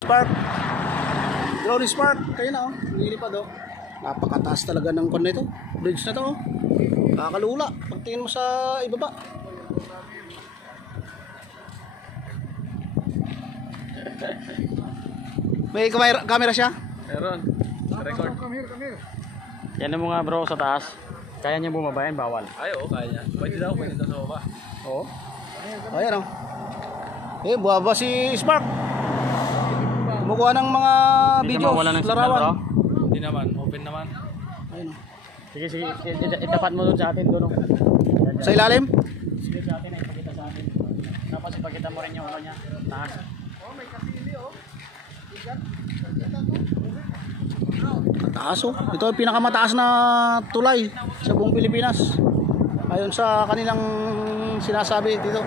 Spark. Drone Spark. Kayo na oh. Nilipad oh. Napakataas talaga ng kon nito. Bridge na to oh. Kakalula. Pagtingin mo sa ibaba. May camera siya? Meron. Record. Yan mo nga bro sa taas. Kaya niya bumaba yan, bawal. Ay, oo, kaya niya. Pwede daw sa baba. Oo. Ayan oh. Buwaba si Spark. Kumukuha ng mga videos, larawan. Hindi naman, open naman. Ayun oh. Sige, itapat mo dun sa atin doon. Sa ilalim? Sige sa atin, ipakita sa atin. Tapos ipakita mo rin yung ano niya, taas. Oh, may kasili oh. Mataas oh. Ito ang pinakamataas na tulay sa buong Pilipinas. Ayon sa kanilang sinasabi dito.